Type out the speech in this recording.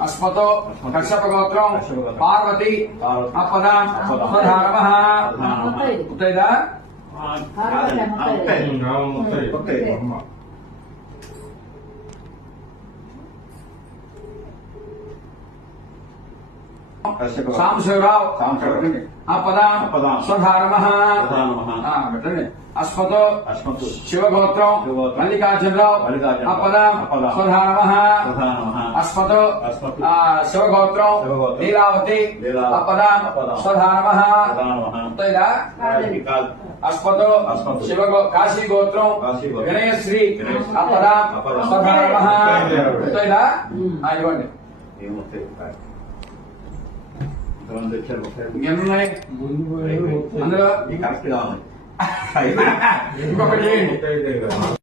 అస్మతో కశ్యప గోత్రం పార్వతి అప్పదాం ముత్తైదా. సాంబశివరావు అప్పదాం అప్పదాం. స్వధారమ స్వధారమః. పెట్టండి అస్మతో అస్మత్తు శివగోత్రం శివగోత్రం. మల్లికార్జునరావు మల్లికార్జునరావు. అప్పదాం అప్పదాం. స్వధారమ ప్రధానమః అస్మతో అస్మత్తు. ఆ, శివగోత్రం శివగోత్రం. లీలావతి లీలావతి. అప్పదాం అప్పదాం. స్వధారమ ప్రధానమః ముత్తైదా అస్మతో అస్మత్తు. శివగో కాశీ గోత్రం కాశీ గోత్రం. వినయశ్రీ వినయశ్రీ. అప్పదా అప్పదా. స్వధర్మ ముత్తైదా. ముత్తైదా ఆ, ఇవ్వండి మంది వచ్చారు ఎన్నున్నాయి అందులో కరెక్ట్ కావాలి ఇంకొకటి